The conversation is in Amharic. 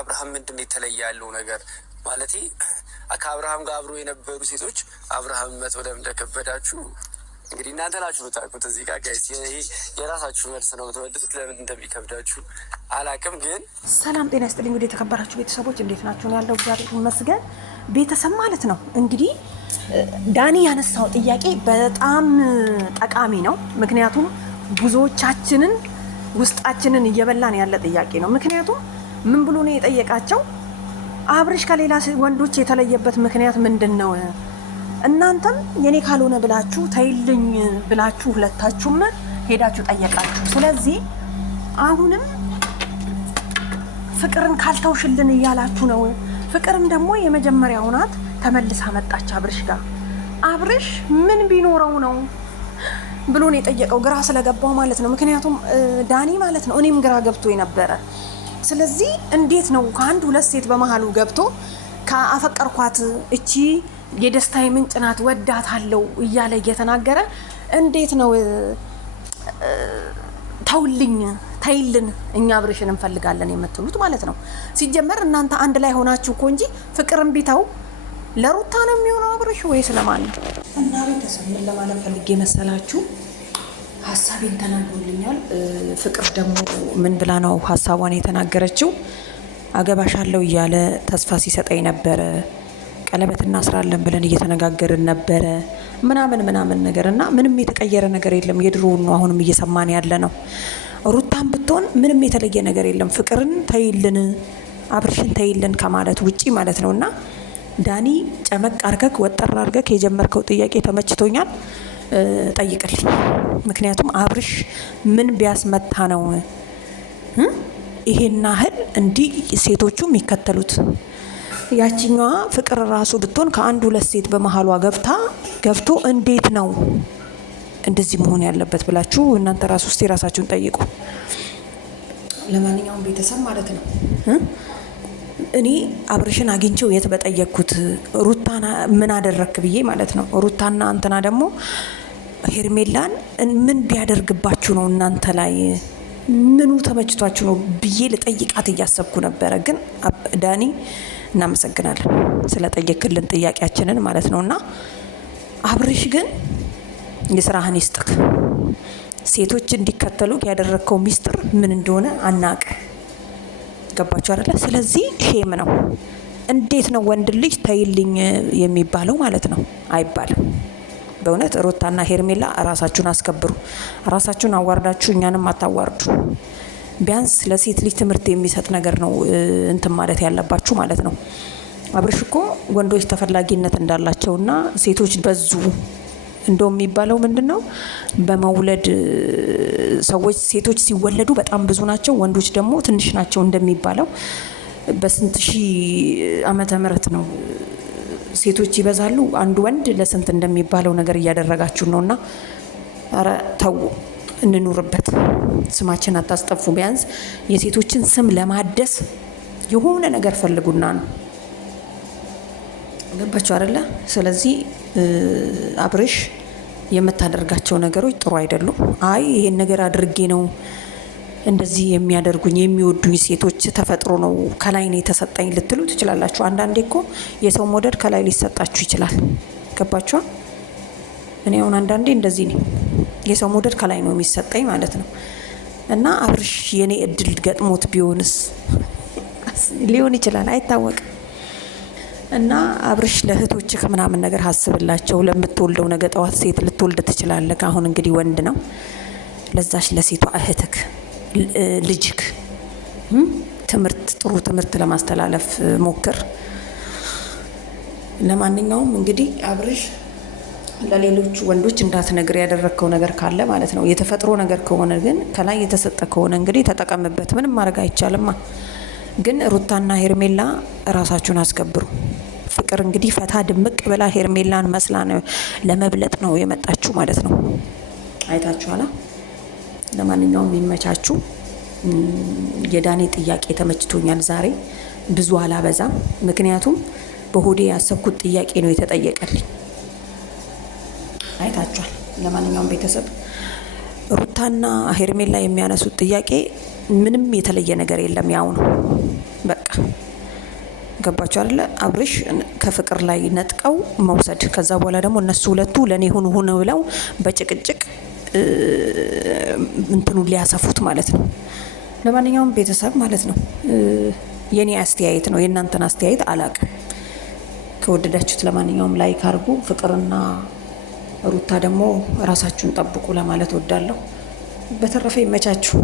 አብርሃም ምንድነው የተለያለው ነገር ማለት ከአብርሃም ጋር አብሮ የነበሩ ሴቶች አብርሃም መተው ለምን እንደከበዳችሁ እንግዲህ እናንተ ናችሁ የምታውቁት። እዚህ ጋር ጋይስ የራሳችሁ መልስ ነው የምትመልሱት። ለምን እንደሚከብዳችሁ አላውቅም። ግን ሰላም ጤና ይስጥልኝ። እንግዲህ የተከበራችሁ ቤተሰቦች እንዴት ናችሁ? ነው ያለው እግዚአብሔር ይመስገን። ቤተሰብ ማለት ነው እንግዲህ ዳኒ ያነሳው ጥያቄ በጣም ጠቃሚ ነው። ምክንያቱም ብዙዎቻችንን ውስጣችንን እየበላን ያለ ጥያቄ ነው። ምክንያቱም ምን ብሎ ነው የጠየቃቸው? አብርሽ ከሌላ ወንዶች የተለየበት ምክንያት ምንድን ነው? እናንተም የኔ ካልሆነ ብላችሁ ተይልኝ ብላችሁ ሁለታችሁም ሄዳችሁ ጠየቃችሁ። ስለዚህ አሁንም ፍቅርን ካልተውሽልን እያላችሁ ነው። ፍቅርም ደግሞ የመጀመሪያው ናት፣ ተመልሳ መጣች አብርሽ ጋር። አብርሽ ምን ቢኖረው ነው ብሎ ነው የጠየቀው፣ ግራ ስለገባው ማለት ነው። ምክንያቱም ዳኒ ማለት ነው እኔም ግራ ገብቶ ነበረ። ስለዚህ እንዴት ነው ከአንድ ሁለት ሴት በመሃሉ ገብቶ ከአፈቀርኳት እቺ የደስታዬ ምንጭ ናት ወዳታለሁ እያለ እየተናገረ እንዴት ነው ተውልኝ ተይልን እኛ አብርሽን እንፈልጋለን የምትሉት ማለት ነው? ሲጀመር እናንተ አንድ ላይ ሆናችሁ እኮ እንጂ ፍቅርን ቢተው ለሩታ ነው የሚሆነው አብርሽ ወይስ ለማን ነው? እና ቤተሰብ ምን ለማለት ፈልጌ መሰላችሁ? ሀሳቤን ተናግሮልኛል። ፍቅር ደግሞ ምን ብላ ነው ሀሳቧን የተናገረችው? አገባሻለሁ እያለ ተስፋ ሲሰጠኝ ነበረ፣ ቀለበት እናስራለን ብለን እየተነጋገርን ነበረ ምናምን ነገር እና ምንም የተቀየረ ነገር የለም። የድሮውን ነው አሁንም እየሰማን ያለ ነው። ሩታም ብትሆን ምንም የተለየ ነገር የለም። ፍቅርን ተይልን አብርሽን ተይልን ከማለት ውጪ ማለት ነውና ዳኒ ጨመቅ አርገክ ወጠር አርገክ የጀመርከው ጥያቄ ተመችቶኛል። ጠይቅልኝ። ምክንያቱም አብርሽ ምን ቢያስመታ ነው ይሄን ያህል እንዲህ ሴቶቹ የሚከተሉት? ያቺኛዋ ፍቅር ራሱ ብትሆን ከአንድ ሁለት ሴት በመሃሏ ገብቶ እንዴት ነው እንደዚህ መሆን ያለበት ብላችሁ እናንተ ራሱ ውስጥ የራሳችሁን ጠይቁ። ለማንኛውም ቤተሰብ ማለት ነው እኔ አብርሽን አግኝቼው የት በጠየቅኩት ሩታና ምን አደረክ ብዬ ማለት ነው። ሩታና አንተና ደግሞ ሄርሜላን ምን ቢያደርግባችሁ ነው እናንተ ላይ ምኑ ተመችቷችሁ ነው ብዬ ልጠይቃት እያሰብኩ ነበረ። ግን ዳኒ እናመሰግናለን ስለጠየቅልን ጥያቄያችንን ማለት ነውና አብርሽ ግን የስራህን ይስጥክ። ሴቶች እንዲከተሉ ያደረከው ሚስጥር ምን እንደሆነ አናቅ። ገባችሁ አይደለ? ስለዚህ ሼም ነው። እንዴት ነው ወንድ ልጅ ተይልኝ የሚባለው ማለት ነው? አይባልም። በእውነት ሩታና ሄርሜላ ራሳችሁን አስከብሩ። ራሳችሁን አዋርዳችሁ እኛንም አታዋርዱ። ቢያንስ ለሴት ልጅ ትምህርት የሚሰጥ ነገር ነው እንትን ማለት ያለባችሁ ማለት ነው። አብርሽ እኮ ወንዶች ተፈላጊነት እንዳላቸውና ሴቶች በዙ እንደው የሚባለው ምንድነው? በመውለድ ሰዎች ሴቶች ሲወለዱ በጣም ብዙ ናቸው፣ ወንዶች ደግሞ ትንሽ ናቸው እንደሚባለው በስንት ሺህ ዓመተ ምህረት ነው ሴቶች ይበዛሉ፣ አንድ ወንድ ለስንት እንደሚባለው ነገር እያደረጋችሁ ነውና አረ ተው እንኑርበት። ስማችን አታስጠፉ። ቢያንስ የሴቶችን ስም ለማደስ የሆነ ነገር ፈልጉና ነው። ገባችሁ አይደለ? ስለዚህ አብርሽ የምታደርጋቸው ነገሮች ጥሩ አይደሉም። አይ ይሄን ነገር አድርጌ ነው እንደዚህ የሚያደርጉኝ የሚወዱኝ ሴቶች ተፈጥሮ ነው ከላይ ነው የተሰጠኝ ልትሉ ትችላላችሁ። አንዳንዴ እኮ የሰው መውደድ ከላይ ሊሰጣችሁ ይችላል። ገባችሁ? እኔ አሁን አንዳንዴ እንደዚህ ነው፣ የሰው መውደድ ከላይ ነው የሚሰጠኝ ማለት ነው። እና አብርሽ የኔ እድል ገጥሞት ቢሆንስ ሊሆን ይችላል፣ አይታወቅም። እና አብርሽ ለእህቶችህ ምናምን ነገር ሀስብላቸው። ለምትወልደው ነገ ጠዋት ሴት ልትወልድ ትችላለህ። አሁን እንግዲህ ወንድ ነው። ለዛች ለሴቷ እህትክ ልጅክ ትምህርት ጥሩ ትምህርት ለማስተላለፍ ሞክር። ለማንኛውም እንግዲህ አብርሽ ለሌሎች ወንዶች እንዳትነግር ያደረከው ነገር ካለ ማለት ነው። የተፈጥሮ ነገር ከሆነ ግን ከላይ የተሰጠ ከሆነ እንግዲህ ተጠቀምበት። ምንም ማድረግ አይቻልማ። ግን ሩታና ሄርሜላ ራሳችሁን አስከብሩ። ፍቅር እንግዲህ ፈታ ድምቅ ብላ ሄርሜላን መስላ ነው ለመብለጥ ነው የመጣችሁ ማለት ነው። አይታችኋላ። ለማንኛውም ይመቻችሁ። የዳኒ ጥያቄ ተመችቶኛል። ዛሬ ብዙ አላበዛም፣ ምክንያቱም በሆዴ ያሰብኩት ጥያቄ ነው የተጠየቀልኝ። አይታችኋል። ለማንኛውም ቤተሰብ ሩታና ሄርሜላ የሚያነሱት ጥያቄ ምንም የተለየ ነገር የለም፣ ያው ነው በቃ። ገባችሁ አይደለ? አብርሽ ከፍቅር ላይ ነጥቀው መውሰድ፣ ከዛ በኋላ ደግሞ እነሱ ሁለቱ ለኔ ሁኑ ብለው በጭቅጭቅ እንትኑ ሊያሰፉት ማለት ነው። ለማንኛውም ቤተሰብ ማለት ነው የኔ አስተያየት ነው፣ የእናንተን አስተያየት አላቅም። ከወደዳችሁት ለማንኛውም ላይክ አድርጉ። ፍቅርና ሩታ ደግሞ ራሳችሁን ጠብቁ ለማለት ወዳለሁ። በተረፈ ይመቻችሁ።